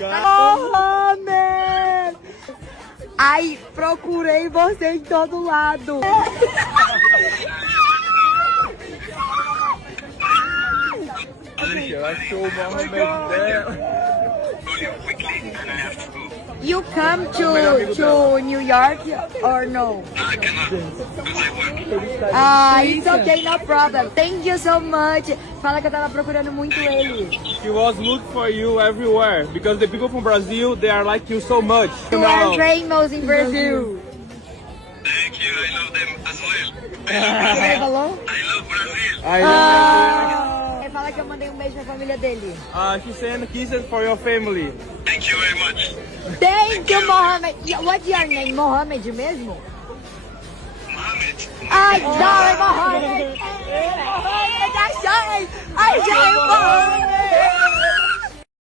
Mohamed! Ai, procurei você em todo lado. You come to New York or no? I cannot, because I work. It's okay, no problem. Thank you so much. Fala que eu tava procurando muito ele. She was looking for you everywhere because the people from Brazil, they are like you so much. You are famous in Brazil. Thank you, I love them as well. O que ele falou? I love Brazil. Ele fala que eu mandei um beijo pra família dele. She sent kisses for your family. Thank you very much. Thank you, Mohamed. What's your name? Mohamed mesmo? Mohamed. Ai, sorry, Mohamed. Mohamed, I sorry. I sorry, Mohamed.